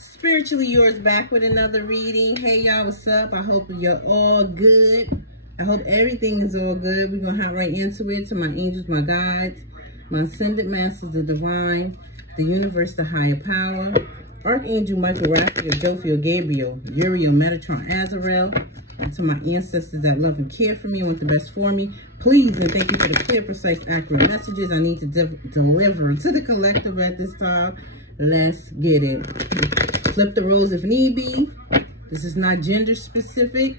Spiritually Yours back with another reading. Hey y'all, what's up? I hope you're all good. I hope everything is all good. We're gonna hop right into it. To my angels, my guides, my ascended masters, the divine, the universe, the higher power, Archangel Michael, Raphael, Jophiel, Gabriel, Uriel, Metatron, Azrael, and to my ancestors that love and care for me and want the best for me, please and thank you for the clear, precise, accurate messages I need to deliver to the collective at this time. Let's get it. Flip the roles if need be. This is not gender specific.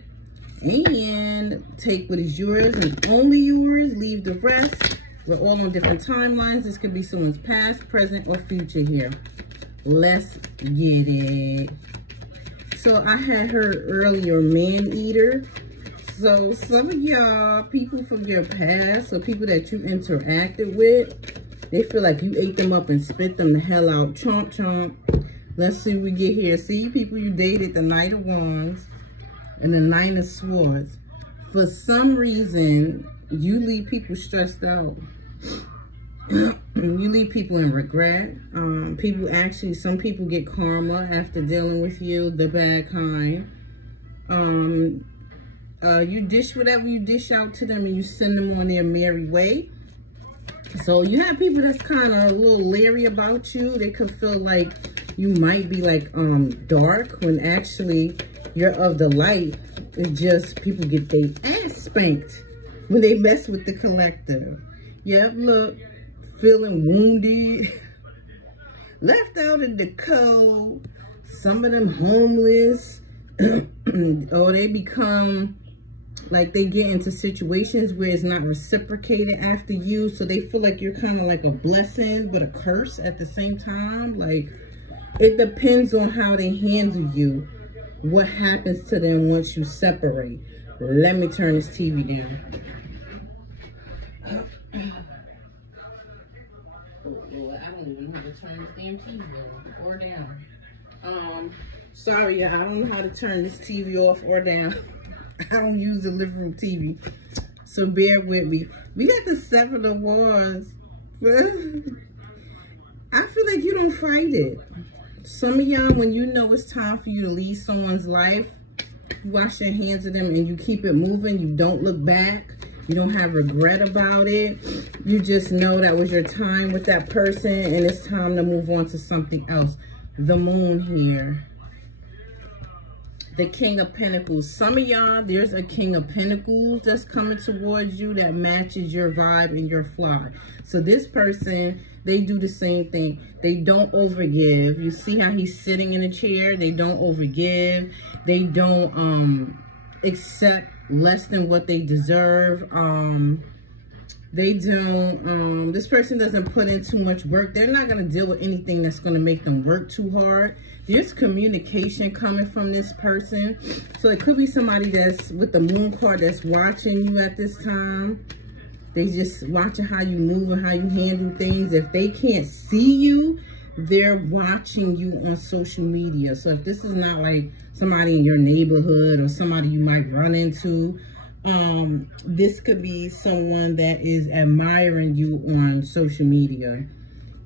And take what is yours and only yours. Leave the rest. We're all on different timelines. This could be someone's past, present, or future here. Let's get it. So I had heard earlier, man eater. So some of y'all, people from your past or people that you interacted with, they feel like you ate them up and spit them the hell out. Chomp, chomp. Let's see what we get here. See, people you dated, the Knight of Wands and the Nine of Swords. For some reason, you leave people stressed out. You leave people in regret. Some people get karma after dealing with you, the bad kind. You dish whatever you dish out to them and you send them on their merry way. So you have people that's kind of a little leery about you. They could feel like you might be like dark when actually you're of the light. It's just people get their ass spanked when they mess with the collective. Yep, look, feeling wounded, left out in the cold. Some of them homeless. Or they become like they get into situations where it's not reciprocated after you. So they feel like you're kind of like a blessing, but a curse at the same time. Like, it depends on how they handle you. What happens to them once you separate. Let me turn this TV down. Oh, Lord, I don't even know how to turn this damn TV on or down. Sorry, I don't know how to turn this TV off or down. I don't use the living room TV, so bear with me. We got the Seven of Wands. I feel like you don't fight it. Some of y'all, when you know it's time for you to leave someone's life, you wash your hands of them and you keep it moving. You don't look back. You don't have regret about it. You just know that was your time with that person and it's time to move on to something else. The Moon here. The King of Pentacles. Some of y'all, there's a King of Pentacles that's coming towards you that matches your vibe and your fly. So this person, they do the same thing. They don't overgive. You see how he's sitting in a chair? They don't overgive. They don't accept less than what they deserve. They don't, this person doesn't put in too much work. They're not going to deal with anything that's going to make them work too hard. There's communication coming from this person. So it could be somebody that's with the Moon card that's watching you at this time. They just watching how you move and how you handle things. If they can't see you, they're watching you on social media. So if this is not like somebody in your neighborhood or somebody you might run into, this could be someone that is admiring you on social media.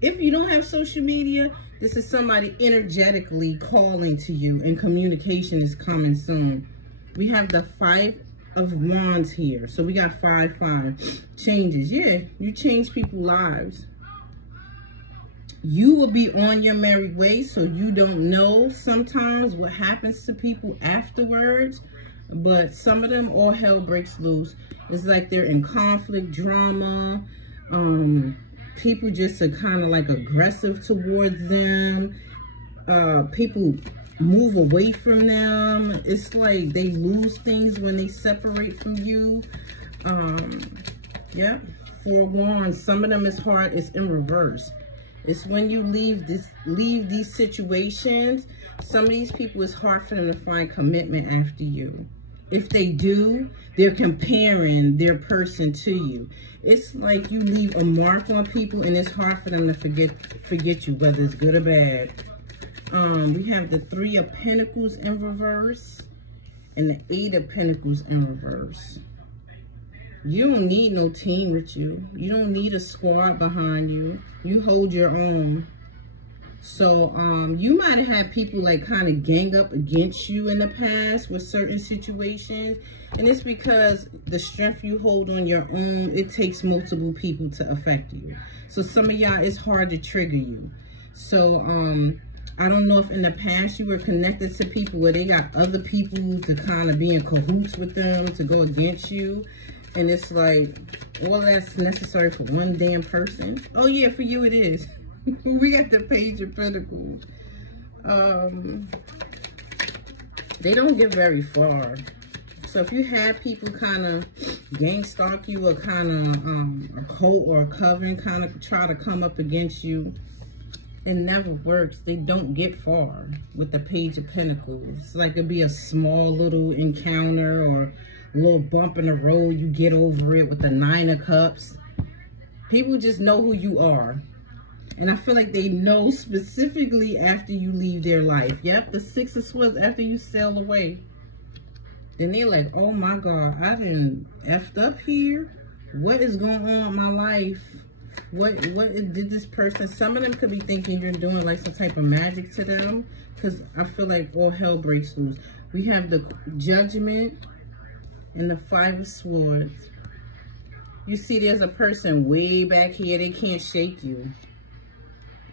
If you don't have social media, this is somebody energetically calling to you and communication is coming soon. We have the Five of Wands here. So we got 5-5 changes. Yeah, you change people's lives. You will be on your merry way, so you don't know sometimes what happens to people afterwards. But some of them, all hell breaks loose. It's like they're in conflict, drama. People just are kind of like aggressive towards them. People move away from them. It's like they lose things when they separate from you. Yeah, 4 Wands. Some of them is hard. It's in reverse. It's when you leave these situations. Some of these people, it's hard for them to find commitment after you. If they do, they're comparing their person to you. It's like you leave a mark on people and it's hard for them to forget you, whether it's good or bad. We have the 3 of Pentacles in reverse and the 8 of Pentacles in reverse. You don't need no team with you. You don't need a squad behind you. You hold your own. So you might have had people like kind of gang up against you in the past with certain situations, and it's because the strength you hold on your own, it takes multiple people to affect you. So some of y'all, it's hard to trigger you. So I don't know if in the past you were connected to people where they got other people to kind of be in cahoots with them to go against you. And it's like, all that's necessary for one damn person. Oh yeah, for you it is. We got the Page of Pentacles. They don't get very far. So if you have people kind of gang stalk you, or kind of a cult or a coven kind of try to come up against you, it never works. They don't get far with the Page of Pentacles. It's like it'd be a small little encounter or a little bump in the road. You get over it with the Nine of Cups. People just know who you are. And I feel like they know specifically after you leave their life. Yep, the Six of Swords, after you sail away. Then they're like, oh my God, I done effed up here. What is going on with my life? What did this person, some of them could be thinking you're doing like some type of magic to them, because I feel like all hell breaks loose. We have the Judgment and the Five of Swords. You see there's a person way back here, they can't shake you.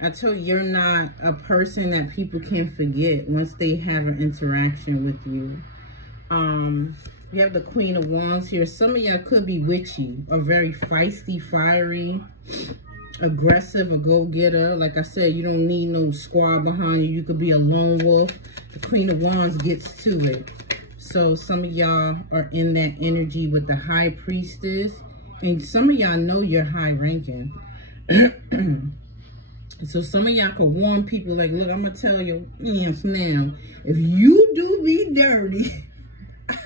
I tell you, you're not a person that people can forget once they have an interaction with you. You have the Queen of Wands here. Some of y'all could be witchy, or very feisty, fiery, aggressive, a go-getter. Like I said, you don't need no squad behind you. You could be a lone wolf. The Queen of Wands gets to it. So some of y'all are in that energy with the High Priestess. And some of y'all know you're high ranking. So some of y'all could warn people like, look, I'm going to tell you now, if you do me dirty,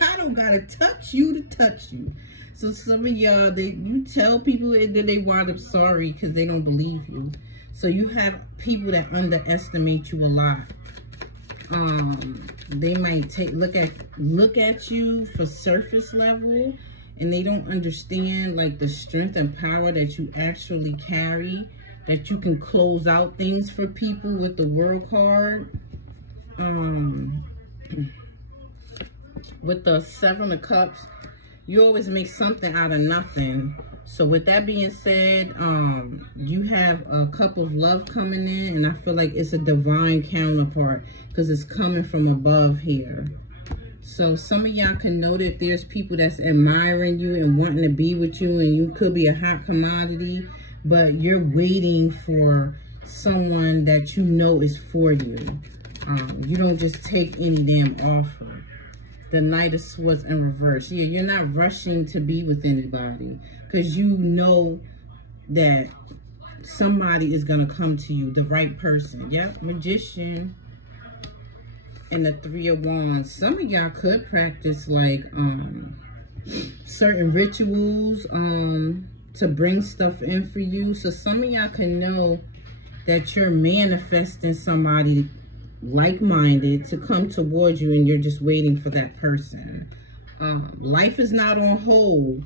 I don't got to touch you to touch you. So some of y'all, you tell people and then they wind up sorry because they don't believe you. So you have people that underestimate you a lot. They might look at you for surface level, and they don't understand like the strength and power that you actually carry, that you can close out things for people with the World card. With the Seven of Cups, you always make something out of nothing. So with that being said, you have a cup of love coming in, and I feel like it's a divine counterpart because it's coming from above here. So some of y'all can know that there's people that's admiring you and wanting to be with you, and you could be a hot commodity, but you're waiting for someone that you know is for you. You don't just take any damn offer. The Knight of Swords in reverse. Yeah, you're not rushing to be with anybody because you know that somebody is going to come to you, the right person. Yep, Magician and the Three of Wands. Some of y'all could practice like certain rituals to bring stuff in for you. So some of y'all can know that you're manifesting somebody like-minded to come towards you, and you're just waiting for that person. Life is not on hold,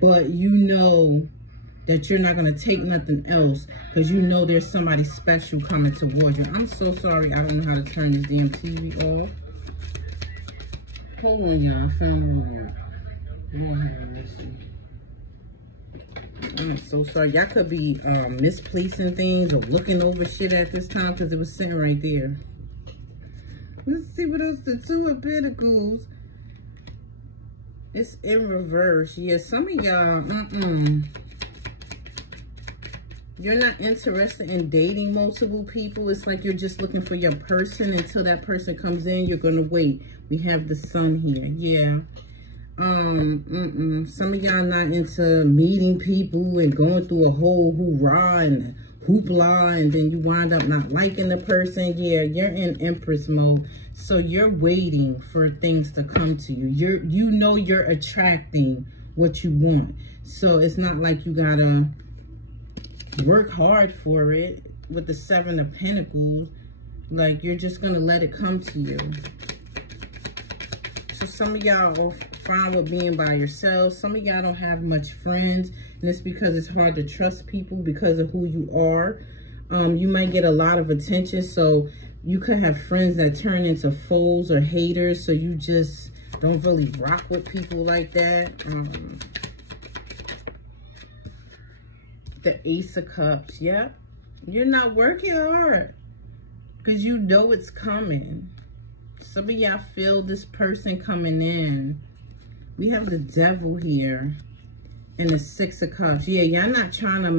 but you know that you're not going to take nothing else because you know there's somebody special coming towards you. I'm so sorry, I don't know how to turn this damn TV off. Hold on, y'all, I found one. I'm so sorry. Y'all could be misplacing things or looking over shit at this time because it was sitting right there. Let's see what else. The Two of Pentacles. It's in reverse. Yeah, some of y'all, you're not interested in dating multiple people. It's like you're just looking for your person. Until that person comes in, you're going to wait. We have the Sun here. Yeah. Some of y'all not into meeting people and going through a whole hoorah and hoopla, and then you wind up not liking the person. Yeah, you're in Empress mode. So you're waiting for things to come to you. You know you're attracting what you want. So it's not like you gotta work hard for it. With the Seven of Pentacles, like you're just gonna let it come to you. So some of y'all are fine with being by yourselves. Some of y'all don't have much friends, and it's because it's hard to trust people because of who you are. You might get a lot of attention, so you could have friends that turn into foes or haters, so you just don't really rock with people like that. The Ace of Cups, yeah. You're not working hard because you know it's coming. Some of y'all feel this person coming in. We have the Devil here and the Six of Cups. Yeah, y'all not trying to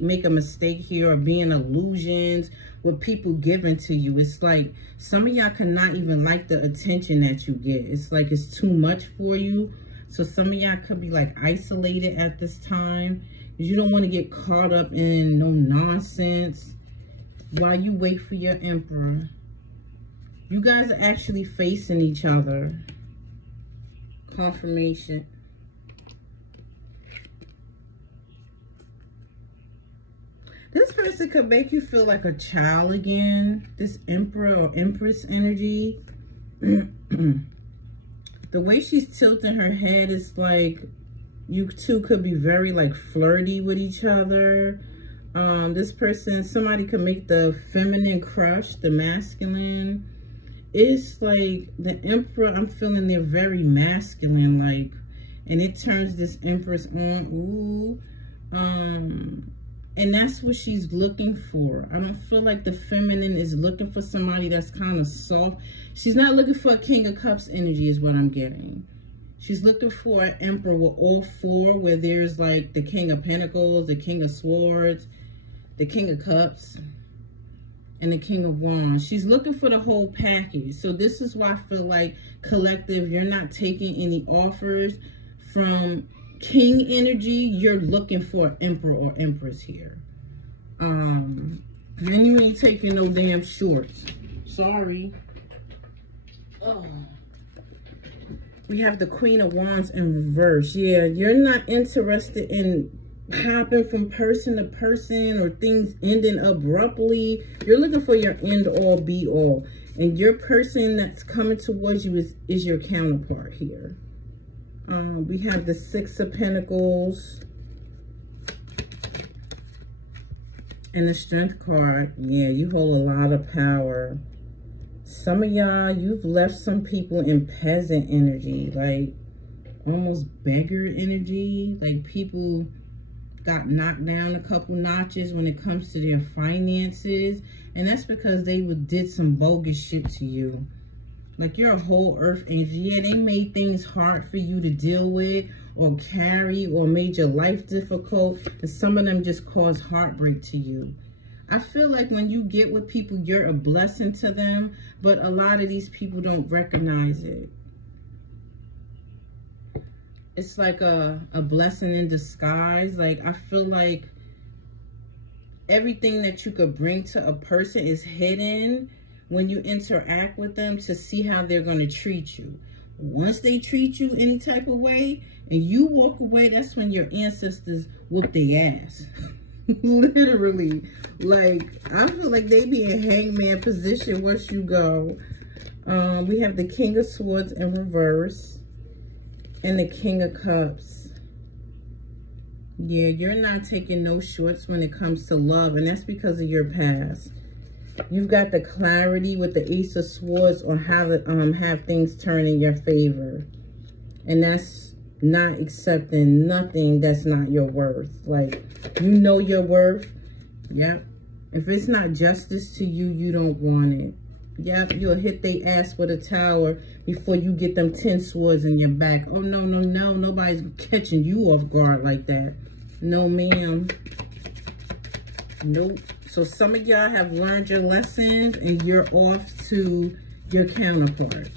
make a mistake here or be in illusions with people giving to you. It's like some of y'all cannot even like the attention that you get. It's like it's too much for you. So some of y'all could be like isolated at this time. You don't want to get caught up in no nonsense while you wait for your Emperor. You guys are actually facing each other. Confirmation. This person could make you feel like a child again. This Emperor or Empress energy. The way she's tilting her head is like you two could be very like flirty with each other. This person, somebody could make the feminine crush the masculine. It's like the Emperor, I'm feeling they're very masculine, like, and it turns this Empress on. Ooh. And that's what she's looking for. I don't feel like the feminine is looking for somebody that's kind of soft. She's not looking for a King of Cups energy is what I'm getting. She's looking for an Emperor with all four, where there's like the King of Pentacles, the King of Swords, the King of Cups, and the King of Wands. She's looking for the whole package. So this is why I feel like, collective, you're not taking any offers from King energy. You're looking for Emperor or Empress here. And you ain't taking no damn shorts. Sorry. Oh. We have the Queen of Wands in reverse. Yeah, you're not interested in hopping from person to person or things ending abruptly. You're looking for your end all be all. And your person that's coming towards you is your counterpart here. We have the Six of Pentacles and the Strength card. Yeah, you hold a lot of power. Some of y'all, you've left some people in peasant energy, like almost beggar energy. Like people got knocked down a couple notches when it comes to their finances. And that's because they did some bogus shit to you. Like you're a whole earth angel. Yeah, they made things hard for you to deal with or carry or made your life difficult. And some of them just caused heartbreak to you. I feel like when you get with people, you're a blessing to them, but a lot of these people don't recognize it. It's like a blessing in disguise. Like, I feel like everything that you could bring to a person is hidden when you interact with them to see how they're going to treat you. Once they treat you any type of way and you walk away, that's when your ancestors whoop their ass. Literally. Like, I feel like they be in hangman position once you go. We have the King of Swords in reverse and the King of Cups. Yeah, you're not taking no shorts when it comes to love, and that's because of your past. You've got the clarity with the Ace of Swords on how to have things turn in your favor. And that's not accepting nothing that's not your worth. Like, you know your worth. Yep. If it's not justice to you, you don't want it. Yep, you'll hit they ass with a tower before you get them 10 swords in your back. Oh, no, no, no. Nobody's catching you off guard like that. No, ma'am. Nope. So some of y'all have learned your lessons and you're off to your counterpart.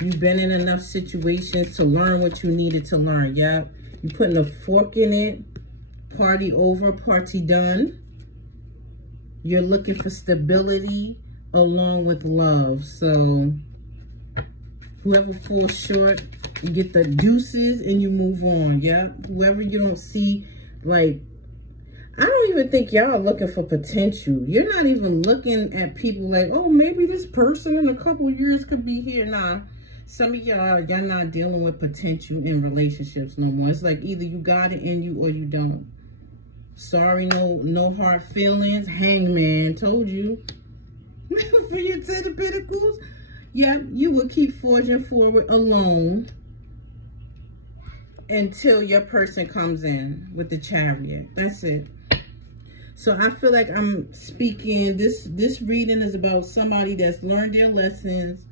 You've been in enough situations to learn what you needed to learn. Yep. You're putting a fork in it. Party over, party done. You're looking for stability along with love. So whoever falls short, you get the deuces and you move on. Yeah. Whoever you don't see, like, I don't even think y'all are looking for potential. You're not even looking at people like, oh, maybe this person in a couple of years could be here. Nah, some of y'all not dealing with potential in relationships no more. It's like either you got it in you or you don't. Sorry, no hard feelings. Hangman, told you. For your 10 of Pentacles, yep, you will keep forging forward alone until your person comes in with the Chariot. That's it. So I feel like I'm speaking, this reading is about somebody that's learned their lessons,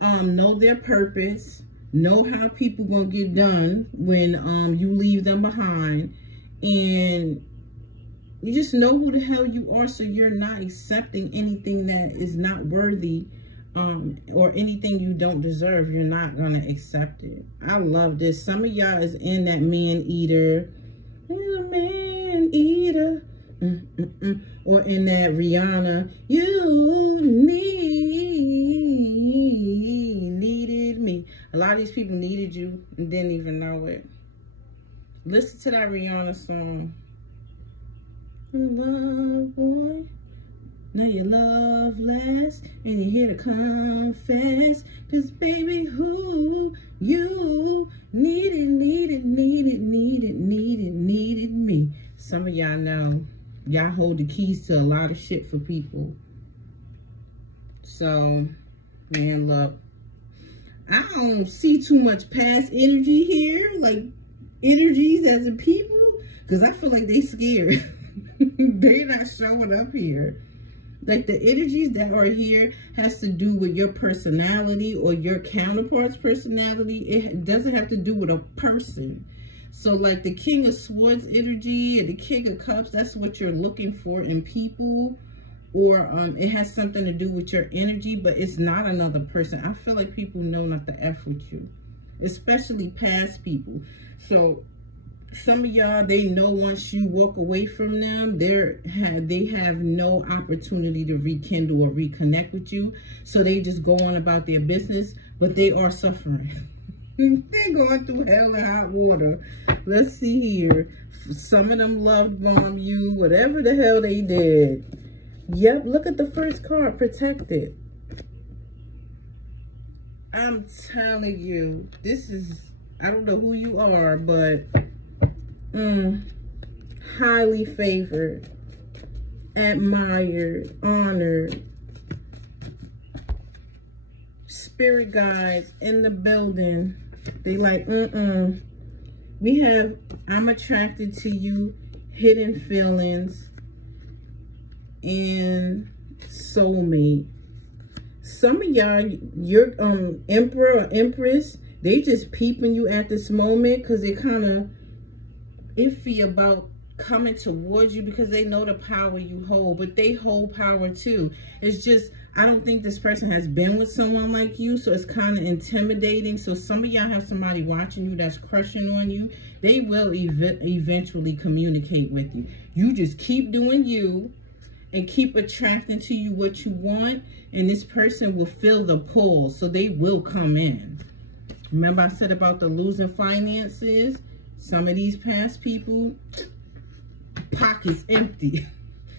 know their purpose, know how people gonna get done when you leave them behind, and you just know who the hell you are, so you're not accepting anything that is not worthy, or anything you don't deserve. You're not gonna accept it. I love this. Some of y'all is in that man eater. He's a man eater. Or in that Rihanna, you needed me. A lot of these people needed you and didn't even know it. Listen to that Rihanna song. Love, boy, now your love lasts, and you're here to confess, 'cause baby, who you needed me. Some of y'all know. Y'all hold the keys to a lot of shit for people. So, man, look, I don't see too much past energy here, like energies as in people, because I feel like they scared. They not showing up here. Like the energies that are here has to do with your personality or your counterpart's personality. It doesn't have to do with a person. So like the King of Swords energy and the King of Cups, that's what you're looking for in people. Or it has something to do with your energy, but it's not another person. I feel like people know not to F with you, especially past people. So some of y'all, they know once you walk away from them, they have no opportunity to rekindle or reconnect with you. So they just go on about their business, but they are suffering. They're going through hell and hot water. Let's see here. Some of them loved bomb you, whatever the hell they did. Yep, look at the first card, protected. I'm telling you, this is, I don't know who you are, but highly favored, admired, honored. Spirit guides in the building. They like, we have, I'm attracted to you, hidden feelings, and soulmate. Some of y'all, your emperor or empress, they just peeping you at this moment because they're kind of iffy about coming towards you because they know the power you hold, but they hold power too. It's just, I don't think this person has been with someone like you, so it's kind of intimidating. So some of y'all have somebody watching you that's crushing on you. They will eventually communicate with you. You just keep doing you and keep attracting to you what you want, and this person will feel the pull, so they will come in. Remember I said about the losing finances? Some of these past people, pockets empty.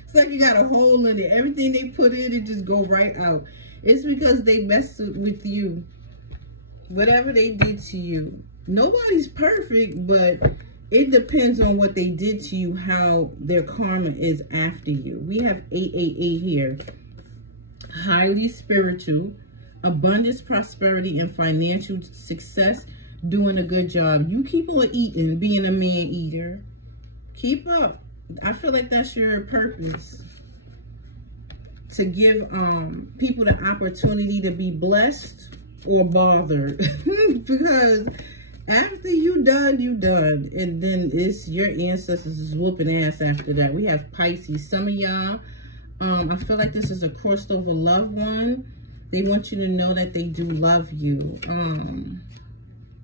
It's like you got a hole in it. Everything they put in, it just go right out. It's because they messed with you. Whatever they did to you. Nobody's perfect, but it depends on what they did to you, how their karma is after you. We have 888 here. Highly spiritual, abundance, prosperity, and financial success. Doing a good job. You keep on eating, being a man eater. Keep up. I feel like that's your purpose. To give people the opportunity to be blessed or bothered. Because after you done, you done. And then it's your ancestors is whooping ass after that. We have Pisces. Some of y'all, I feel like this is a crossed over loved one. They want you to know that they do love you.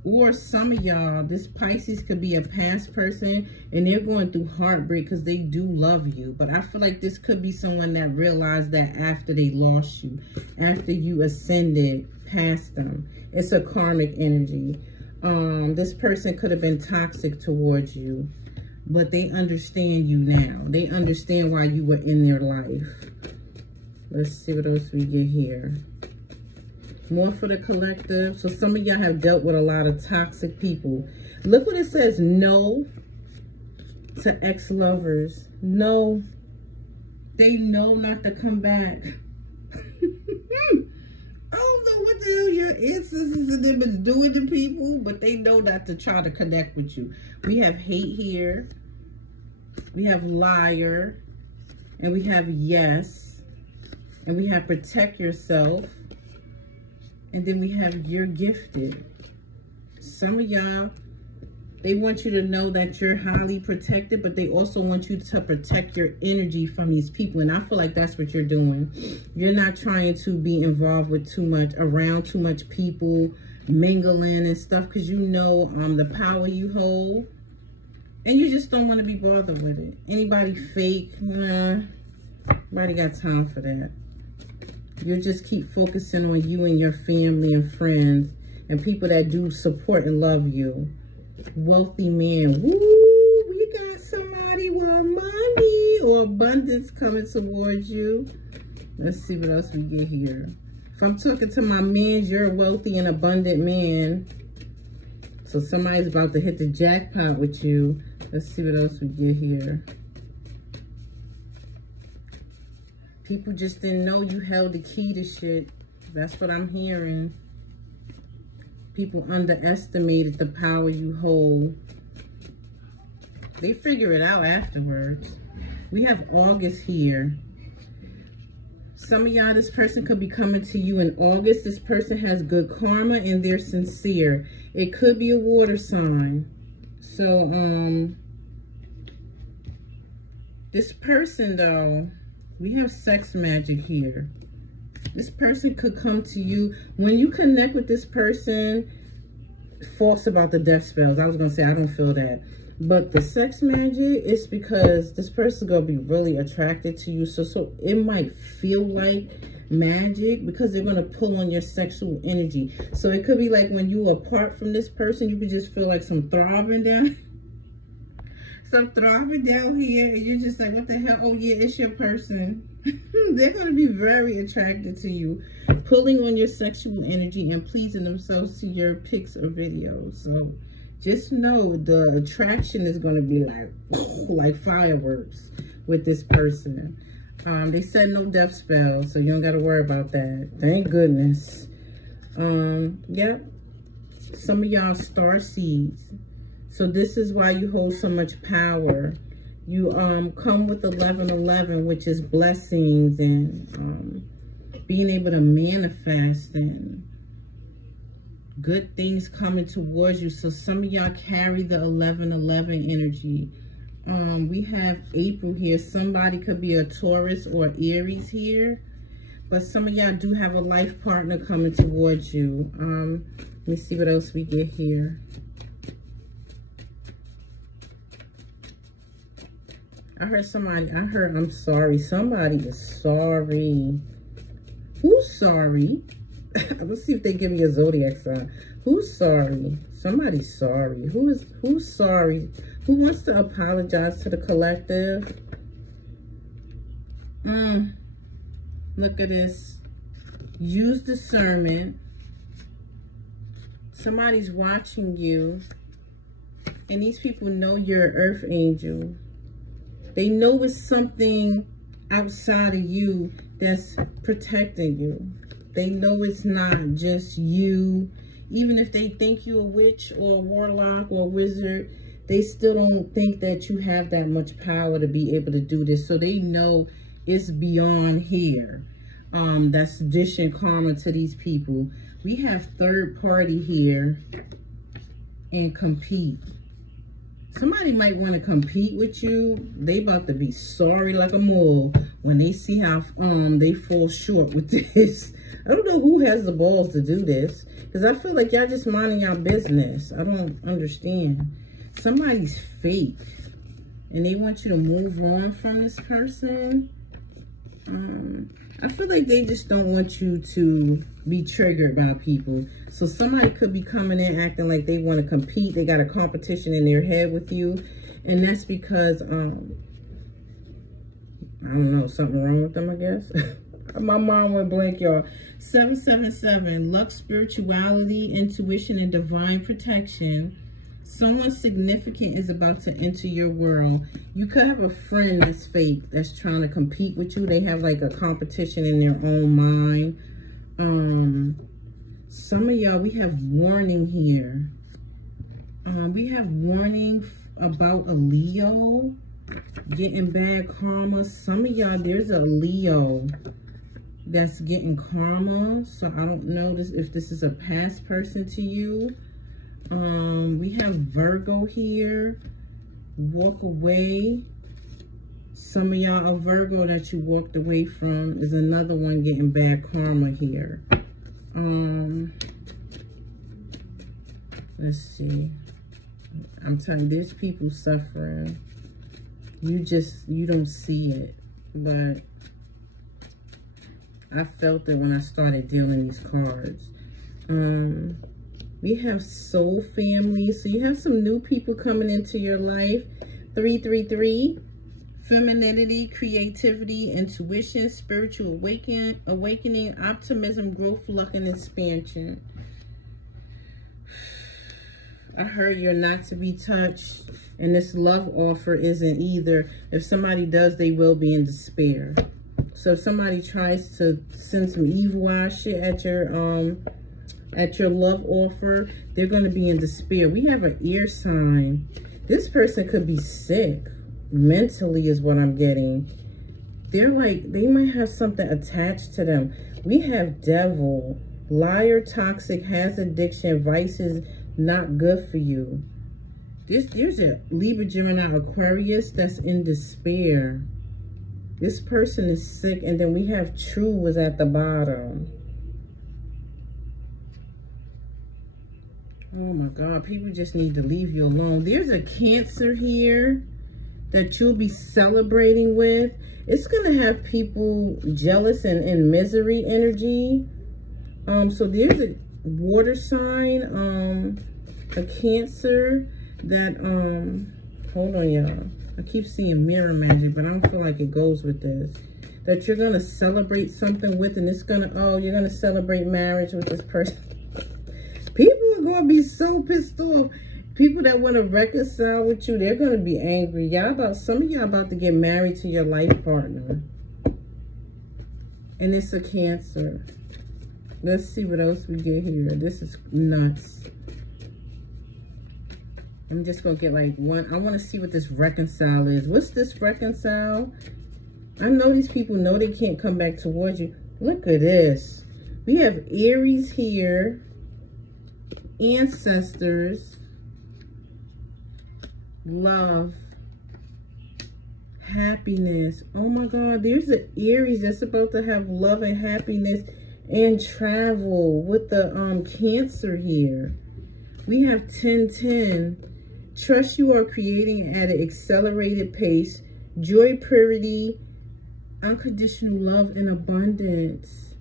Or some of y'all, this Pisces could be a past person and they're going through heartbreak because they do love you. But I feel like this could be someone that realized that after they lost you, after you ascended past them. It's a karmic energy. This person could have been toxic towards you, but they understand you now. They understand why you were in their life. Let's see what else we get here. More for the collective. So some of y'all have dealt with a lot of toxic people. Look what it says, no to ex-lovers. No, they know not to come back. I don't know what the hell your ancestors and them is doing to people, but they know not to try to connect with you. We have hate here. We have liar. And we have yes. And we have protect yourself. And then we have you're gifted. Some of y'all, they want you to know that you're highly protected, but they also want you to protect your energy from these people. And I feel like that's what you're doing. You're not trying to be involved with around too much people, mingling and stuff, because you know the power you hold. And you just don't want to be bothered with it. Anybody fake, nah, nobody got time for that. You'll just keep focusing on you and your family and friends and people that do support and love you. Wealthy man. Woo! We got somebody with money or abundance coming towards you. Let's see what else we get here. If I'm talking to my man, you're a wealthy and abundant man. So somebody's about to hit the jackpot with you. Let's see what else we get here. People just didn't know you held the key to shit. That's what I'm hearing. People underestimated the power you hold. They figure it out afterwards. We have August here. Some of y'all, this person could be coming to you in August. This person has good karma and they're sincere. It could be a water sign. So, this person though, we have sex magic here. This person could come to you. When you connect with this person, false about the death spells. I was going to say, I don't feel that. But the sex magic is because this person's going to be really attracted to you. So it might feel like magic because they're going to pull on your sexual energy. So it could be like when you apart from this person, you could just feel like some throbbing down. Some throbbing down here. And you're just like, what the hell? Oh, yeah, it's your person. They're going to be very attracted to you, pulling on your sexual energy and pleasing themselves to your pics or videos. So just know the attraction is going to be like fireworks with this person. They said no death spells, so you don't got to worry about that. Thank goodness. Yeah. Some of y'all star seeds. So this is why you hold so much power. You come with 1111, which is blessings and being able to manifest and good things coming towards you. So some of y'all carry the 1111 energy. We have April here. Somebody could be a Taurus or Aries here. But some of y'all do have a life partner coming towards you. Let me see what else we get here. I'm sorry. Somebody is sorry. Who's sorry? Let's see if they give me a zodiac sign. Who's sorry? Somebody's sorry. Who's sorry? Who wants to apologize to the collective? Look at this. Use discernment. Somebody's watching you. And these people know you're an earth angel. They know it's something outside of you that's protecting you. They know it's not just you. Even if they think you're a witch or a warlock or a wizard, they still don't think that you have that much power to be able to do this. So they know it's beyond here. That's dishing karma to these people. We have third party here and compete. Somebody might want to compete with you. They about to be sorry like a mole when they see how they fall short with this. I don't know who has the balls to do this, because I feel like y'all just minding your business. I don't understand. Somebody's fake and they want you to move on from this person. I feel like they just don't want you to be triggered by people. So somebody could be coming in acting like they want to compete. They got a competition in their head with you. And that's because, I don't know, something wrong with them, I guess. My mom went blank, y'all. 777, luck, spirituality, intuition, and divine protection. Someone significant is about to enter your world. You could have a friend that's fake, that's trying to compete with you. They have like a competition in their own mind. Some of y'all, we have warning here. We have warning about a Leo getting bad karma. Some of y'all, there's a Leo that's getting karma. So I don't know if this is a past person to you. We have Virgo here. Walk away. Some of y'all, a Virgo that you walked away from is another one getting bad karma here. Let's see. I'm telling you, there's people suffering. You don't see it. But I felt it when I started dealing these cards. We have soul family. So you have some new people coming into your life. 333. Femininity, creativity, intuition, spiritual awakening, optimism, growth, luck, and expansion. I heard you're not to be touched. And this love offer isn't either. If somebody does, they will be in despair. So if somebody tries to send some evil eye shit at your love offer, they're going to be in despair. We have an air sign. This person could be sick. Mentally is what I'm getting. They're like, they might have something attached to them. We have devil, liar, toxic, has addiction, vices, not good for you. There's a Libra, Gemini, Aquarius that's in despair. This person is sick. And then we have true was at the bottom. Oh my God, people just need to leave you alone. There's a Cancer here that you'll be celebrating with. It's going to have people jealous and in misery energy. So there's a water sign, a Cancer that, hold on y'all. I keep seeing mirror magic, but I don't feel like it goes with this. That you're going to celebrate something with, and it's going to, oh, you're going to celebrate marriage with this person. People are going to be so pissed off. People that want to reconcile with you, they're going to be angry. Some of y'all about to get married to your life partner. And it's a Cancer. Let's see what else we get here. This is nuts. I'm just going to get like one. I want to see what this reconcile is. What's this reconcile? I know these people know they can't come back towards you. Look at this. We have Aries here. Ancestors. Love, happiness. Oh my God, there's an Aries that's about to have love and happiness and travel with the Cancer here. We have 1010. Trust you are creating at an accelerated pace. Joy, purity, unconditional love, and abundance.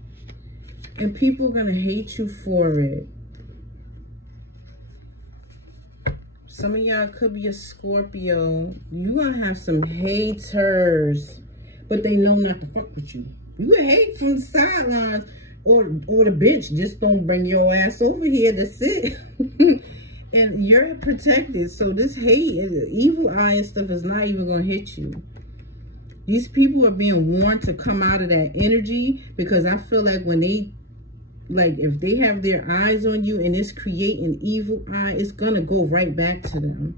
And people are going to hate you for it. Some of y'all could be a Scorpio. You're going to have some haters. But they know not to fuck with you. You can hate from the sidelines or the bench. Just don't bring your ass over here to sit. And you're protected. So this hate, evil eye and stuff is not even going to hit you. These people are being warned to come out of that energy. Because I feel like when they... Like, if they have their eyes on you and it's creating evil eye, it's going to go right back to them.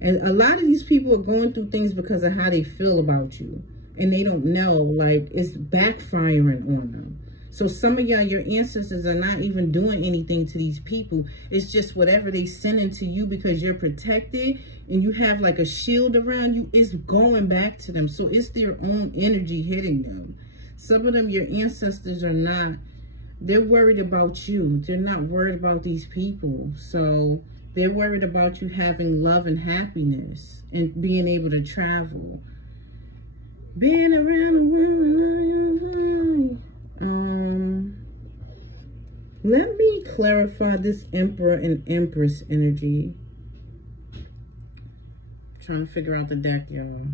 And a lot of these people are going through things because of how they feel about you. And they don't know, like, it's backfiring on them. So some of y'all, your ancestors are not even doing anything to these people. It's just whatever they sending to you because you're protected and you have like a shield around you, it's going back to them. So it's their own energy hitting them. Some of them, your ancestors are not... They're worried about you. They're not worried about these people. So they're worried about you having love and happiness and being able to travel. Being around the world. Let me clarify this Emperor and Empress energy. I'm trying to figure out the deck, y'all.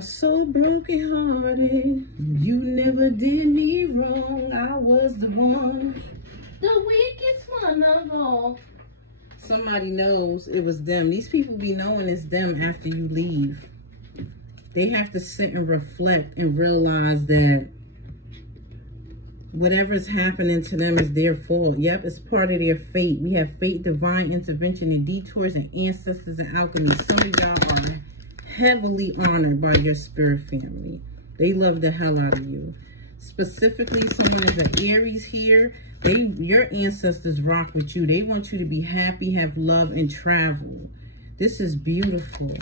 So broken hearted, you never did me wrong. I was the one, the weakest one of all. Somebody knows it was them. These people be knowing it's them after you leave. They have to sit and reflect and realize that whatever's happening to them is their fault. Yep, it's part of their fate. We have fate, divine intervention, and detours, and ancestors and alchemy. Some of y'all are heavily honored by your spirit family. They love the hell out of you. Specifically, someone is an Aries here. Your ancestors rock with you. They want you to be happy, have love, and travel. This is beautiful.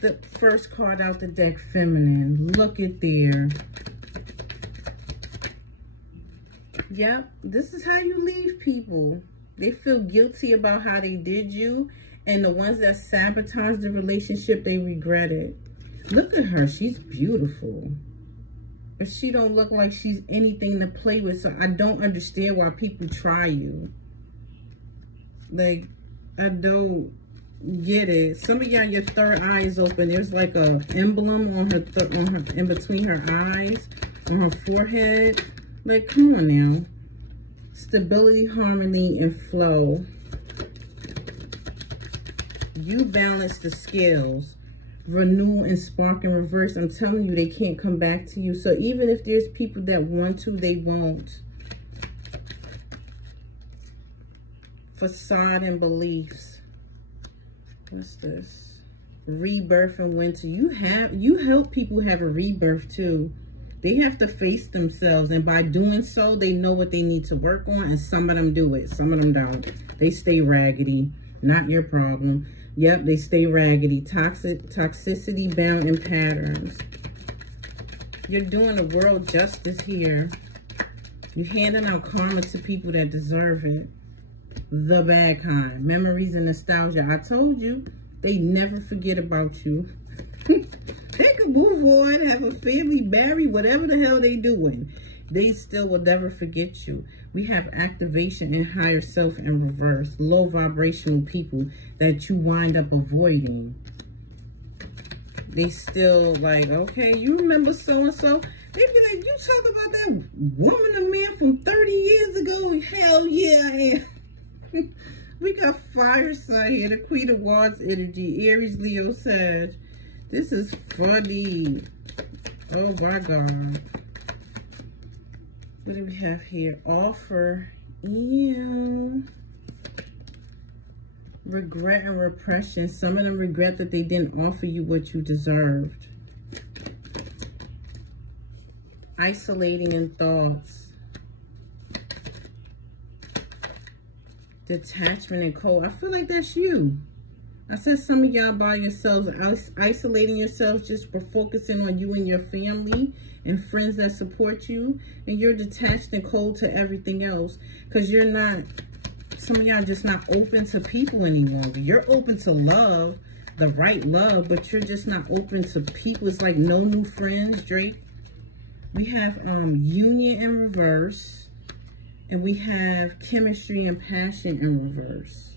The first card out the deck, feminine. Look at there. Yep, this is how you leave people. They feel guilty about how they did you. And the ones that sabotage the relationship, they regret it. Look at her. She's beautiful. But she don't look like she's anything to play with. So I don't understand why people try you. Like, I don't get it. Some of y'all, your third eye is open. There's like a emblem on her in between her eyes, on her forehead. Like, come on now. Stability, harmony, and flow. You balance the scales. Renew and spark in reverse. I'm telling you, they can't come back to you. So even if there's people that want to, they won't. Facade and beliefs. What's this? Rebirth and winter. You help people have a rebirth too. They have to face themselves, and by doing so, they know what they need to work on, and some of them do it. Some of them don't. They stay raggedy. Not your problem. Yep, they stay raggedy. Toxicity bound in patterns. You're doing the world justice here. You're handing out karma to people that deserve it. The bad kind. Memories and nostalgia. I told you, they never forget about you. They can move on, have a family, marry, whatever the hell they doing. They still will never forget you. We have activation in higher self in reverse. Low vibrational people that you wind up avoiding. They still like, okay, you remember so-and-so? They be like, you talk about that woman or man from 30 years ago? Hell yeah, I am. We got fire sign here. The Queen of Wands energy. Aries, Leo, Sag. This is funny. Oh my God. What do we have here? Offer. Ew. Regret and repression. Some of them regret that they didn't offer you what you deserved. Isolating in thoughts. Detachment and cold. I feel like that's you. I said some of y'all by yourselves, isolating yourselves just for focusing on you and your family and friends that support you. And you're detached and cold to everything else because you're not, some of y'all just not open to people any longer. You're open to love, the right love, but you're just not open to people. It's like no new friends, Drake. We have union in reverse. And we have chemistry and passion in reverse.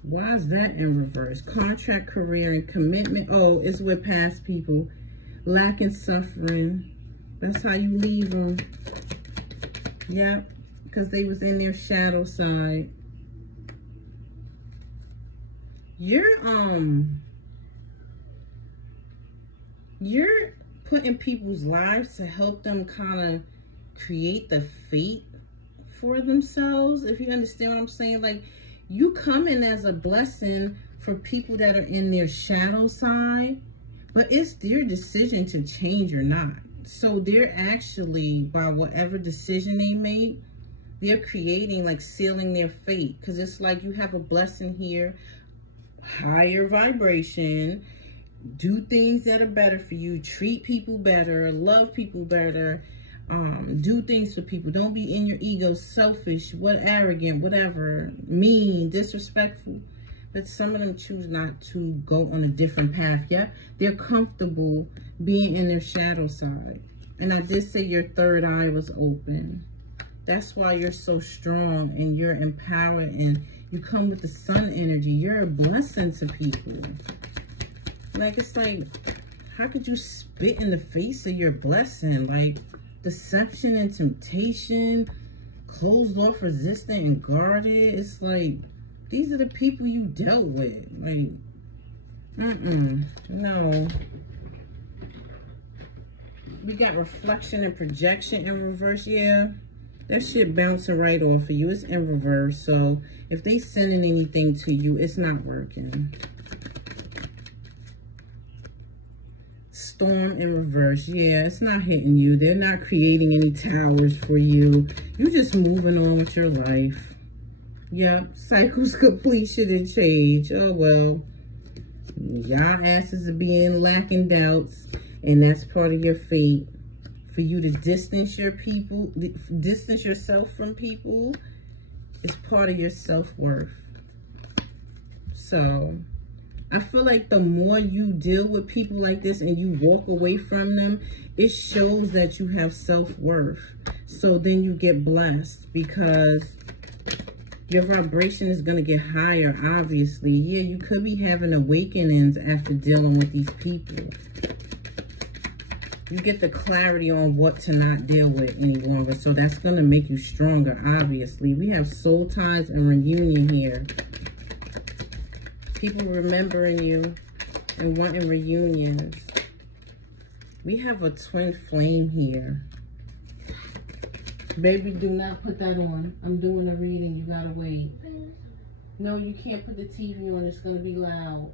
Why is that in reverse? Contract, career, and commitment. Oh, it's with past people. Lack and suffering. That's how you leave them. Yep. Because they was in their shadow side. You're putting people's lives to help them kind of create the fate for themselves. If you understand what I'm saying. Like, you come in as a blessing for people that are in their shadow side, but it's their decision to change or not. So they're actually, by whatever decision they make, they're creating, like, sealing their fate. Because it's like you have a blessing here, higher vibration, do things that are better for you, treat people better, love people better, do things for people. Don't be in your ego, selfish, arrogant, whatever, mean, disrespectful. But some of them choose not to go on a different path. Yeah, they're comfortable being in their shadow side. And I did say your third eye was open. That's why you're so strong and you're empowered and you come with the sun energy. You're a blessing to people. Like, it's like, how could you spit in the face of your blessing? Like, deception and temptation, closed off, resistant, and guarded. It's like, these are the people you dealt with. Like, no. We got reflection and projection in reverse. Yeah, that shit bouncing right off of you. It's in reverse. So if they sending anything to you, it's not working. Storm in reverse. Yeah, it's not hitting you. They're not creating any towers for you. You're just moving on with your life. Yep, cycles, completion, and change. Oh, well. Y'all asses are being lacking doubts, and that's part of your fate. For you to distance yourself from people, is part of your self-worth. So, I feel like the more you deal with people like this and you walk away from them, it shows that you have self-worth. So then you get blessed because your vibration is going to get higher, obviously. Yeah, you could be having awakenings after dealing with these people. You get the clarity on what to not deal with any longer. So that's going to make you stronger, obviously. We have soul ties and reunion here. People remembering you and wanting reunions. We have a twin flame here. Baby, do not put that on. I'm doing a reading. You gotta wait. No, you can't put the TV on. It's gonna be loud.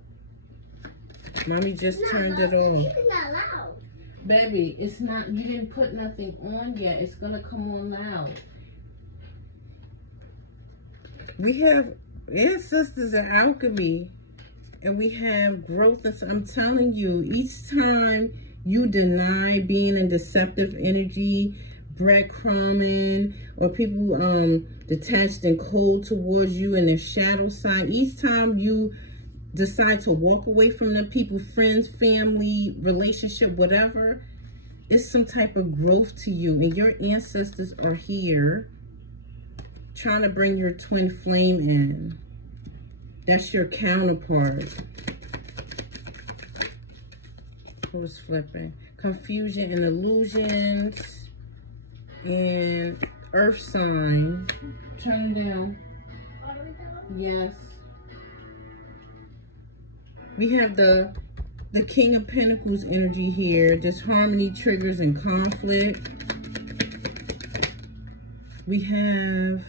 Mommy just turned it off. It's not loud. Baby, it's not. You didn't put nothing on yet. It's gonna come on loud. We have ancestors in alchemy, and we have growth. And so I'm telling you, each time you deny being in deceptive energy, breadcrumbing, or people detached and cold towards you and their shadow side, each time you decide to walk away from the people, friends, family, relationship, whatever, it's some type of growth to you. And your ancestors are here trying to bring your twin flame in. That's your counterpart. Who's flipping? Confusion and illusions. And earth sign. Turn it down. Yes. We have the King of Pentacles energy here. Disharmony, triggers, and conflict. We have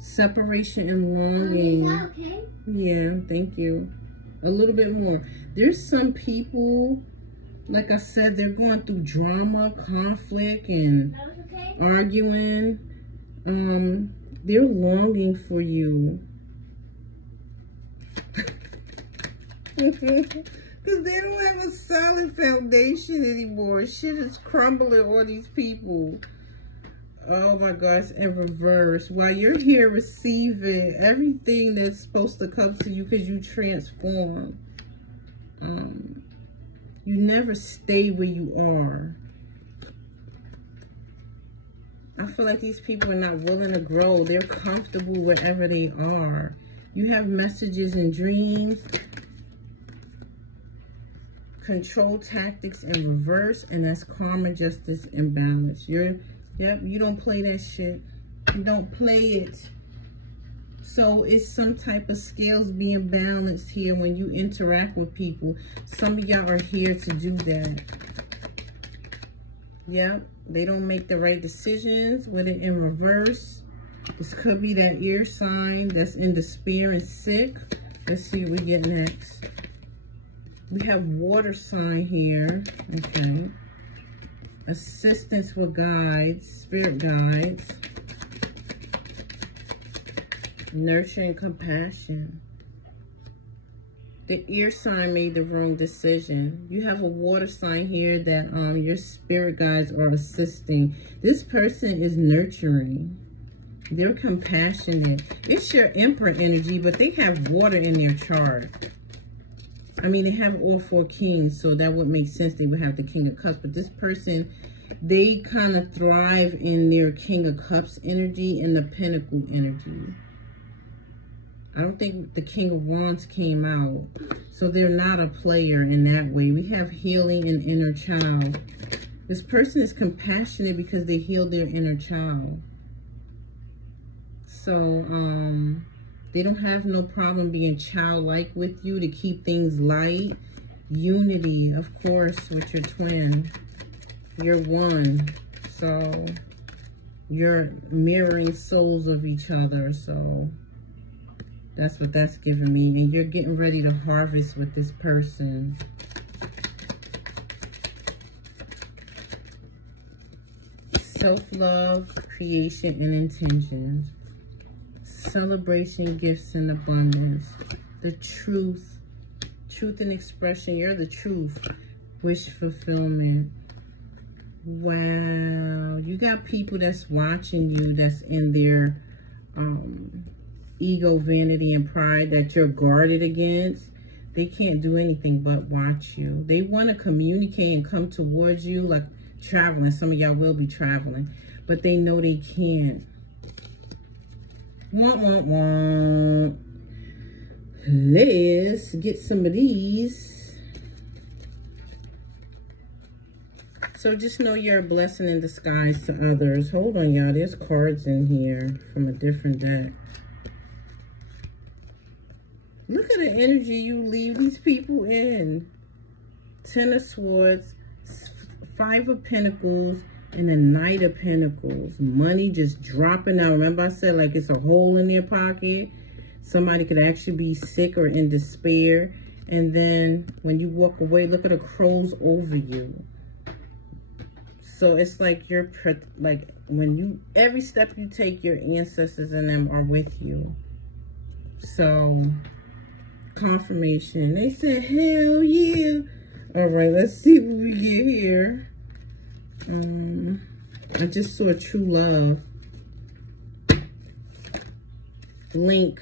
separation and longing. Is that okay? Yeah, thank you. A little bit more. There's some people, like I said, they're going through drama, conflict, and arguing. They're longing for you. Because they don't have a solid foundation anymore. Shit is crumbling on these people. Oh my gosh, in reverse. While you're here receiving everything that's supposed to come to you because you transform. You never stay where you are. I feel like these people are not willing to grow. They're comfortable wherever they are. You have messages and dreams. Control tactics in reverse, and that's karma, justice, and balance. Yep, you don't play that shit. You don't play it. So it's some type of scales being balanced here when you interact with people. Some of y'all are here to do that. Yep, they don't make the right decisions with it in reverse. This could be that ear sign that's in despair and sick. Let's see what we get next. We have water sign here. Okay. Assistance with guides, spirit guides. Nurture and compassion. The ear sign made the wrong decision. You have a water sign here that your spirit guides are assisting. This person is nurturing. They're compassionate. It's your Emperor energy, but they have water in their chart. I mean, they have all four kings, so that would make sense. They would have the King of Cups. But this person, they kind of thrive in their King of Cups energy and the Pentacle energy. I don't think the King of Wands came out. So they're not a player in that way. We have healing and inner child. This person is compassionate because they healed their inner child. So, they don't have no problem being childlike with you to keep things light. Unity, of course, with your twin. You're one. So, you're mirroring souls of each other. So, that's what that's giving me. And you're getting ready to harvest with this person. Self-love, creation, and intentions. Celebration, gifts, and abundance. The truth. Truth and expression. You're the truth. Wish fulfillment. Wow. You got people that's watching you that's in their ego, vanity, and pride that you're guarded against. They can't do anything but watch you. They want to communicate and come towards you, like traveling. Some of y'all will be traveling, but they know they can't. Let's get some of these. So just know you're a blessing in disguise to others. Hold on, y'all. There's cards in here from a different deck. Look at the energy you leave these people in. 10 of Swords, 5 of Pentacles, and the Knight of Pentacles. Money just dropping out. Remember I said like it's a hole in their pocket. Somebody could actually be sick or in despair. And then when you walk away, look at the crows over you. So it's like you're, like when you, every step you take, your ancestors and them are with you. So, confirmation. They said, hell yeah. All right, let's see what we get here. I just saw true love. Link.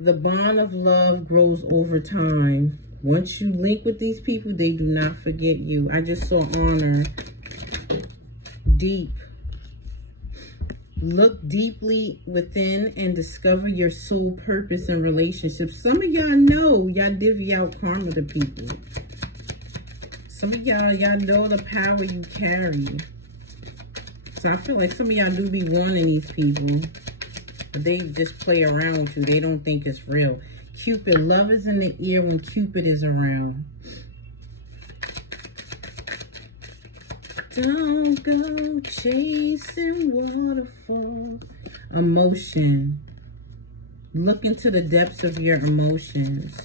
The bond of love grows over time. Once you link with these people, they do not forget you. I just saw honor. Deep. Look deeply within and discover your soul purpose in relationships. Some of y'all know y'all divvy out karma to people. Some of y'all know the power you carry. So I feel like some of y'all do be wanting these people. But they just play around with you. They don't think it's real. Cupid. Love is in the ear when Cupid is around. Don't go chasing waterfalls. Emotion. Look into the depths of your emotions.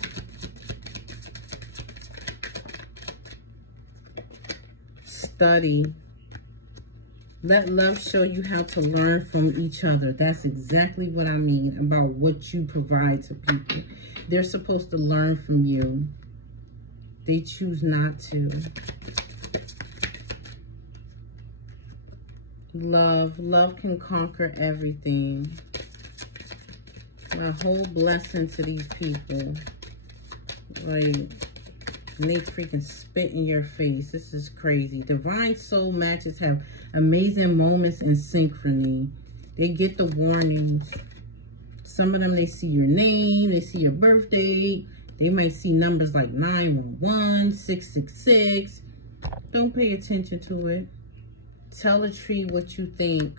Study. Let love show you how to learn from each other. That's exactly what I mean about what you provide to people. They're supposed to learn from you. They choose not to. Love. Love can conquer everything. A whole blessing to these people. Like, and they freaking spit in your face. This is crazy. Divine soul matches have amazing moments in synchrony. They get the warnings. Some of them, they see your name. They see your birthday. They might see numbers like 911, 666. Don't pay attention to it. Tell the tree what you think.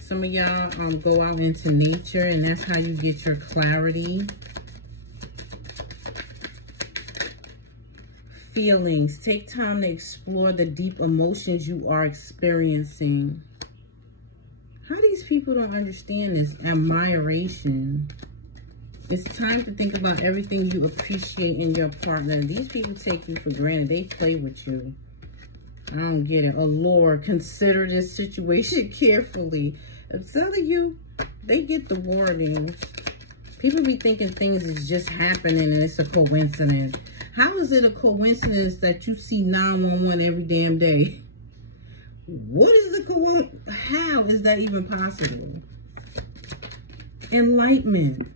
Some of y'all go out into nature, and that's how you get your clarity. Feelings. Take time to explore the deep emotions you are experiencing. How these people don't understand this? Admiration. It's time to think about everything you appreciate in your partner. These people take you for granted. They play with you. I don't get it. Allure. Consider this situation carefully. I'm telling you, they get the warnings. People be thinking things is just happening and it's a coincidence. How is it a coincidence that you see 911 every damn day? What is the coincidence? How is that even possible? Enlightenment.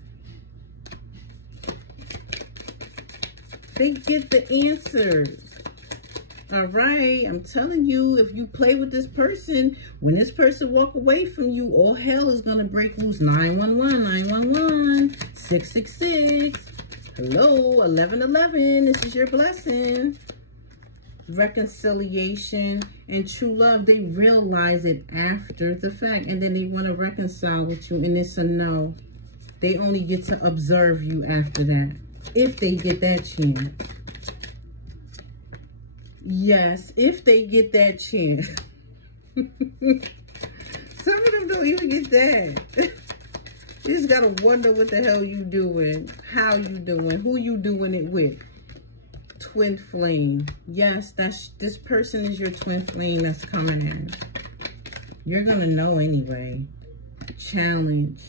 They get the answers. All right, I'm telling you, if you play with this person, when this person walk away from you, all hell is going to break loose. 911, 911, 666. Hello, 1111. This is your blessing. Reconciliation and true love. They realize it after the fact, and then they want to reconcile with you, and it's a no. They only get to observe you after that, if they get that chance. Yes, if they get that chance. Some of them don't even get that. You just gotta wonder what the hell you doing, how you doing, who you doing it with. Twin flame. Yes, this person is your twin flame that's coming in. You're gonna know anyway. Challenge.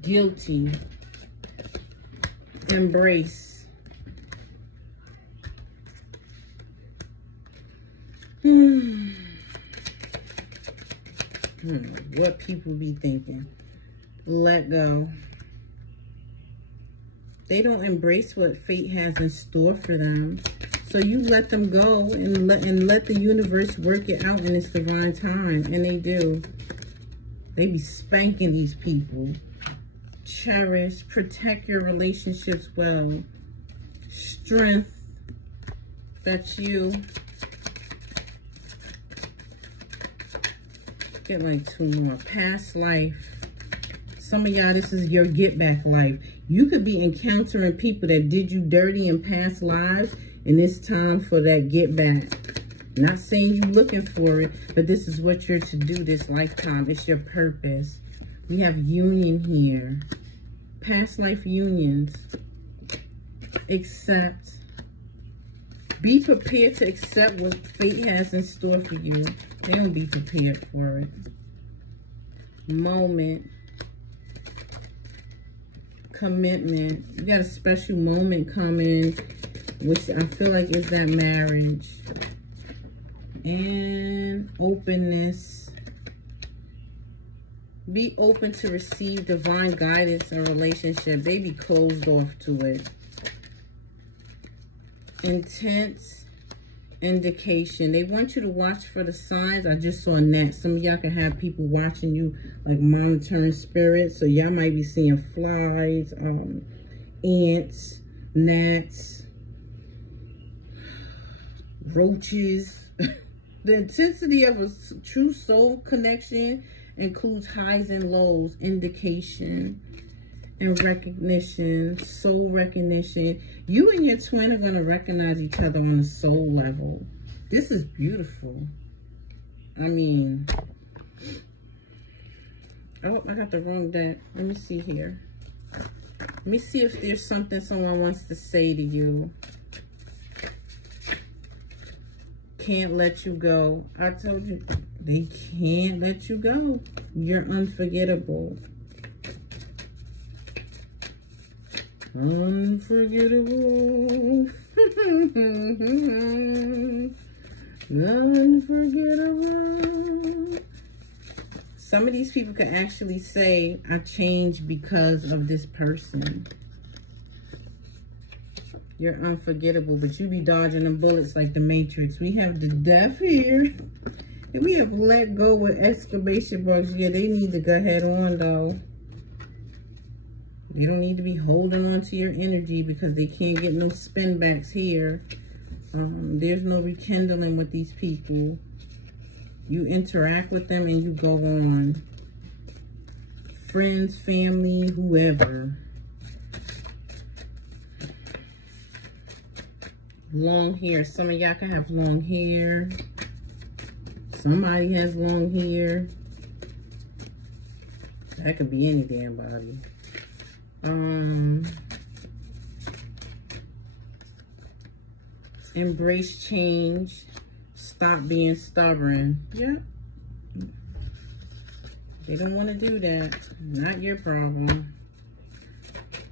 Guilty. Embrace. What people be thinking. Let go. They don't embrace what fate has in store for them. So you let them go and let the universe work it out in its divine time. And they do. They be spanking these people. Cherish. Protect your relationships well. Strength. That's you. Get like 2 more. Past life. Some of y'all, this is your get back life. You could be encountering people that did you dirty in past lives, and it's time for that get back. Not saying you looking for it, but this is what you're to do this lifetime. It's your purpose. We have union here. Past life unions. Accept. Be prepared to accept what fate has in store for you. They don't be prepared for it. Moment. Commitment. You got a special moment coming, which I feel like is that marriage. And openness. Be open to receive divine guidance in a relationship. They be closed off to it. Intense indication. They want you to watch for the signs. I just saw gnats. Some of y'all can have people watching you, like monitoring spirits. So y'all might be seeing flies, ants, gnats, roaches. The intensity of a true soul connection includes highs and lows, indication and recognition, soul recognition. You and your twin are going to recognize each other on a soul level. This is beautiful. I mean, oh, I got the wrong deck. Let me see here. Let me see if there's something someone wants to say to you. Can't let you go. I told you, they can't let you go. You're unforgettable. Unforgettable. Unforgettable. Some of these people can actually say, I changed because of this person. You're unforgettable, but you be dodging them bullets like the Matrix. We have the death here. And we have let go with exclamation marks. Yeah, they need to go head on, though. You don't need to be holding on to your energy because they can't get no spin backs here. There's no rekindling with these people. You interact with them and you go on. Friends, family, whoever. Long hair. Some of y'all can have long hair. Somebody has long hair. That could be any damn body. Embrace change. Stop being stubborn. Yep. They don't want to do that. Not your problem.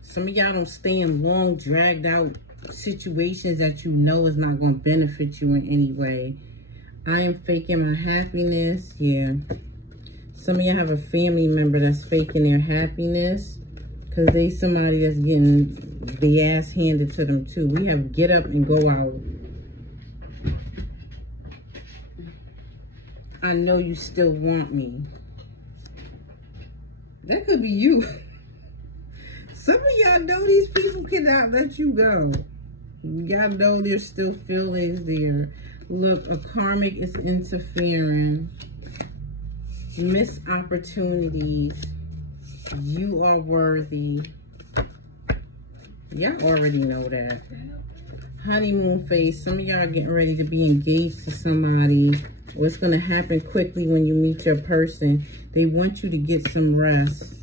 Some of y'all don't stay in long, dragged out situations that you know is not going to benefit you in any way. I am faking my happiness. Yeah. Some of y'all have a family member that's faking their happiness. Because somebody that's getting the ass handed to them too. We have get up and go out. I know you still want me. That could be you. Some of y'all know these people cannot let you go. Y'all know there's still feelings there. Look, a karmic is interfering. Missed opportunities. You are worthy. Y'all already know that. Honeymoon phase. Some of y'all are getting ready to be engaged to somebody. What's going to happen quickly when you meet your person. They want you to get some rest.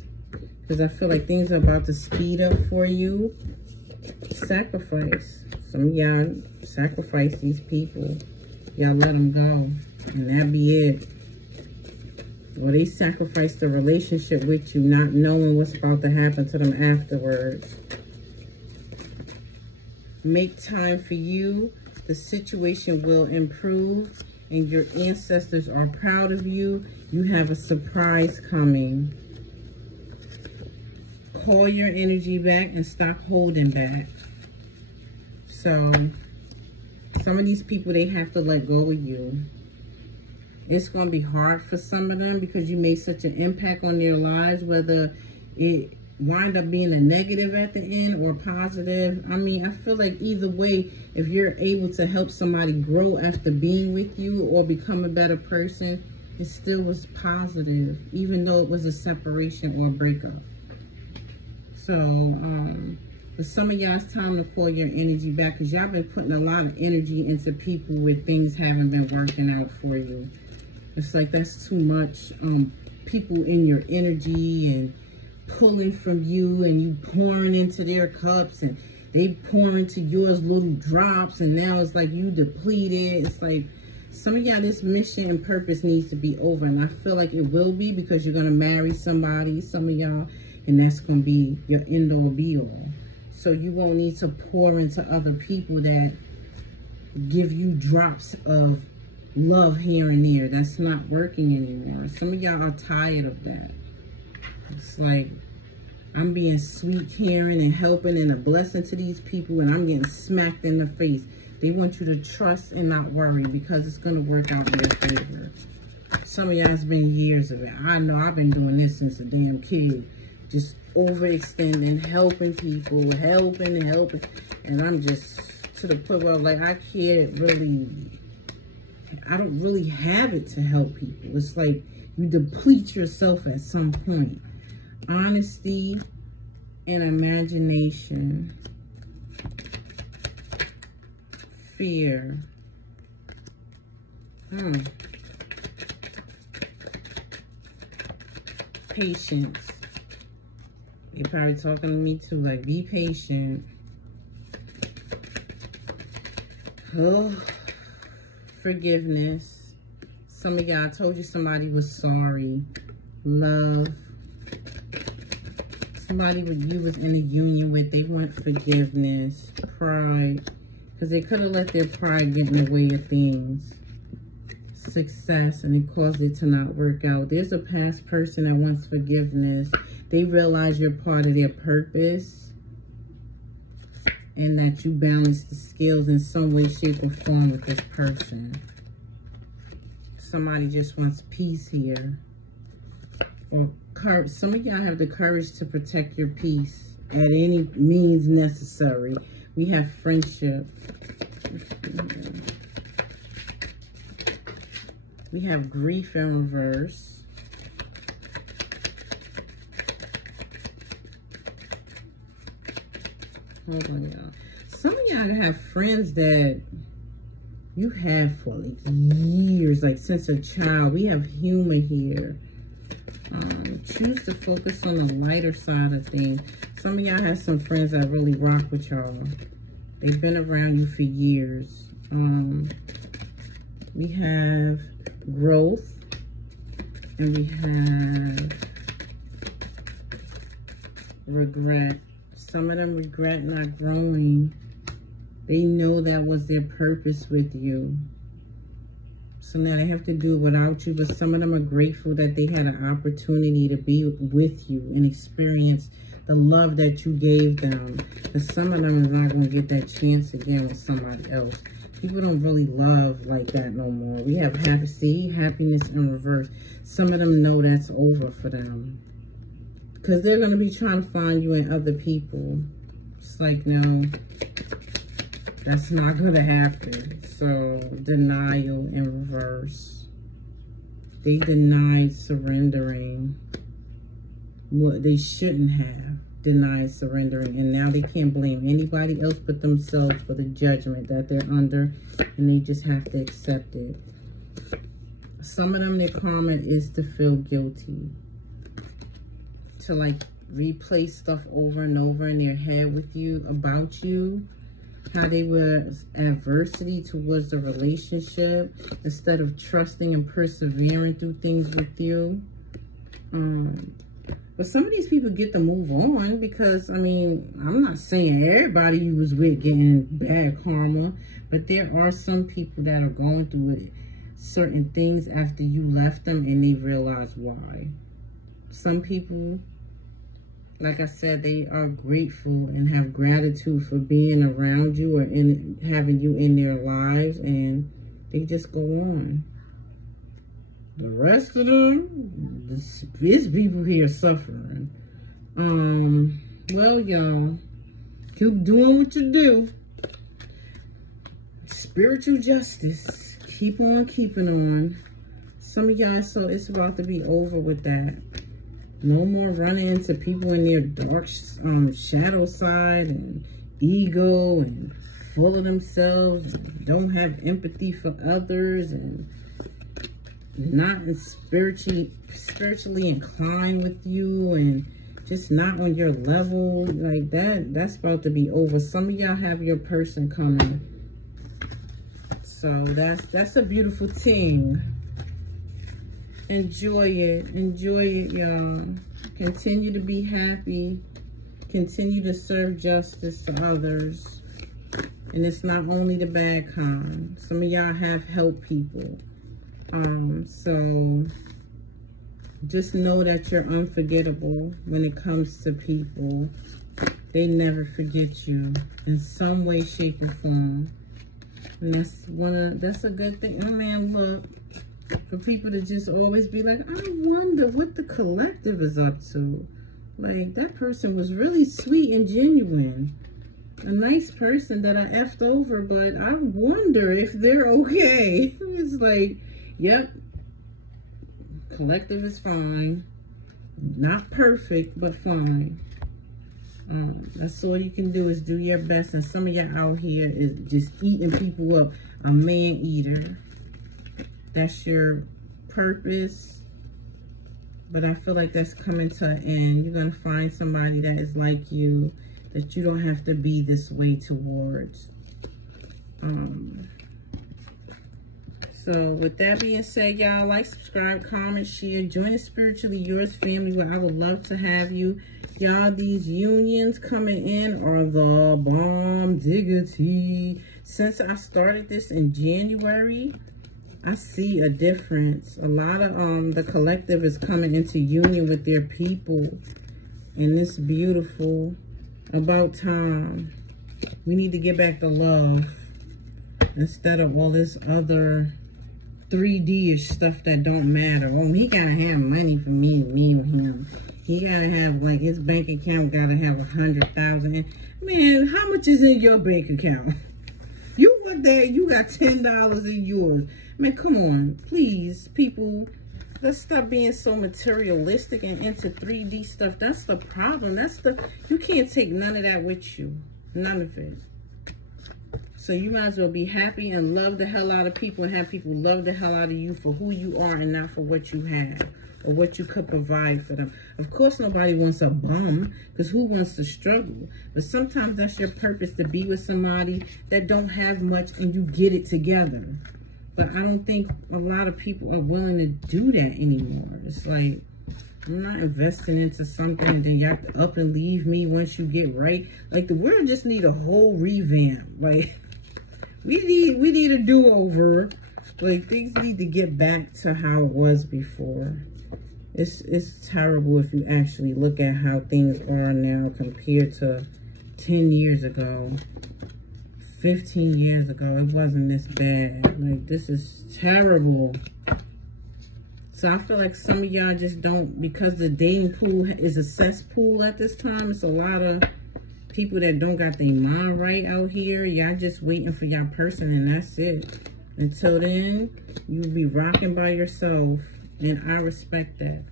Because I feel like things are about to speed up for you. Sacrifice. Some of y'all sacrifice these people. Y'all let them go. And that be it. Or they sacrifice the relationship with you, not knowing what's about to happen to them afterwards. Make time for you. The situation will improve. And your ancestors are proud of you. You have a surprise coming. Call your energy back and stop holding back. So, some of these people, they have to let go of you. It's going to be hard for some of them because you made such an impact on their lives, whether it wind up being a negative at the end or positive. I mean, I feel like either way, if you're able to help somebody grow after being with you or become a better person, it still was positive, even though it was a separation or a breakup. So, for some of y'all, it's time to call your energy back because y'all been putting a lot of energy into people where things haven't been working out for you. It's like that's too much. People in your energy and pulling from you and you pouring into their cups and they pour into yours little drops and now it's like you depleted. It's like some of y'all, this mission and purpose needs to be over, and I feel like it will be because you're going to marry somebody, some of y'all, and that's going to be your end all be all. So you won't need to pour into other people that give you drops of love here and there. That's not working anymore. Some of y'all are tired of that. It's like, I'm being sweet, caring, and helping and a blessing to these people, and I'm getting smacked in the face. They want you to trust and not worry because it's going to work out in your favor. Some of y'all, it's been years of it. I know I've been doing this since a damn kid. Just overextending, helping people, helping. And I'm just to the point where, like, I don't really have it to help people. It's like you deplete yourself at some point. Honesty and imagination. Fear. Patience. You're probably talking to me too, like, be patient. Oh, forgiveness. Some of y'all, told you somebody was sorry. Love. Somebody you was in a union with, they want forgiveness. Pride. Because they could have let their pride get in the way of things. Success, and it caused it to not work out. There's a past person that wants forgiveness. They realize you're part of their purpose and that you balance the skills in some way, shape, or form with this person. Somebody just wants peace here. Or courage. Some of y'all have the courage to protect your peace at any means necessary. We have friendship. We have grief in reverse. Hold on, y'all. Some of y'all have friends that you have for like years, like since a child. We have humor here. Choose to focus on the lighter side of things. Some of y'all have some friends that really rock with y'all. They've been around you for years. We have growth, and we have regret. Some of them regret not growing. They know that was their purpose with you. So now they have to do it without you, but some of them are grateful that they had an opportunity to be with you and experience the love that you gave them. Because some of them is not going to get that chance again with somebody else. People don't really love like that no more. We have happiness in reverse. Some of them know that's over for them. Because they're going to be trying to find you in other people. It's like, no, that's not going to happen. So, denial in reverse. They denied surrendering what they shouldn't have. Denied surrendering, and now they can't blame anybody else but themselves for the judgment that they're under, and they just have to accept it. Some of them, their karma is to feel guilty, to like replay stuff over and over in their head with you, about you, how they were adversity towards the relationship instead of trusting and persevering through things with you. But some of these people get to move on because, I mean, I'm not saying everybody you was with getting bad karma, but there are some people that are going through certain things after you left them and they realize why. Some people, like I said, they are grateful and have gratitude for being around you or having you in their lives, and they just go on. The rest of them, there's people here suffering. Well, y'all, keep doing what you do. Spiritual justice. Keep on keeping on. Some of y'all, so it's about to be over with that. No more running into people in their dark shadow side and ego and full of themselves and don't have empathy for others and not spiritually inclined with you and just not on your level. Like that's about to be over. Some of y'all have your person coming. So that's a beautiful thing. Enjoy it. Enjoy it, y'all. Continue to be happy. Continue to serve justice to others. And it's not only the bad kind. Some of y'all have helped people. So just know that you're unforgettable when it comes to people. They never forget you in some way, shape, or form. And that's a good thing. Oh man, look, for people to just always be like, I wonder what the collective is up to. Like, that person was really sweet and genuine. A nice person that I effed over, but I wonder if they're okay. It's like, yep, collective is fine. Not perfect, but fine. That's all you can do is do your best. And some of y'all out here is just eating people up. A man eater. That's your purpose. But I feel like that's coming to an end. You're going to find somebody that is like you, that you don't have to be this way towards. So with that being said, y'all, like, subscribe, comment, share, join the Spiritually Yours family where I would love to have you. Y'all, these unions coming in are the bomb diggity. Since I started this in January, I see a difference. A lot of the collective is coming into union with their people. And it's beautiful. About time. We need to get back to love instead of all this other 3D-ish stuff that don't matter. Oh, he gotta have money for me or him. He gotta have, like, his bank account gotta have 100,000. Man, how much is in your bank account? You went there, you got $10 in yours. Man, come on, please, people. Let's stop being so materialistic and into 3D stuff. That's the problem. You can't take none of that with you. None of it. So you might as well be happy and love the hell out of people and have people love the hell out of you for who you are and not for what you have or what you could provide for them. Of course, nobody wants a bum, because who wants to struggle? But sometimes that's your purpose, to be with somebody that don't have much and you get it together. But I don't think a lot of people are willing to do that anymore. It's like, I'm not investing into something and then you have to up and leave me once you get right. Like, the world just need a whole revamp. Like, we need a do-over. Like, things need to get back to how it was before. It's terrible if you actually look at how things are now compared to 10 years ago, 15 years ago. It wasn't this bad. Like, this is terrible. So I feel like some of y'all just don't, because the dating pool is a cesspool at this time. It's a lot of people that don't got their mind right out here. Y'all just waiting for y'all person, and that's it. Until then, you'll be rocking by yourself, and I respect that.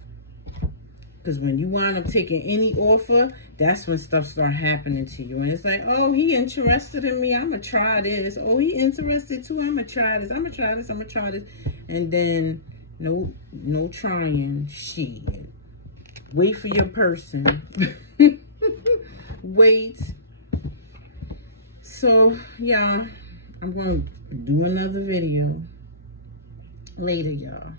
Because when you wind up taking any offer, that's when stuff start happening to you. And it's like, oh, he interested in me, I'm going to try this. Oh, he interested too, I'm going to try this. I'm going to try this, I'm going to try this. And then, no trying. Shit. Wait for your person. Wait. So, y'all, I'm going to do another video later, y'all.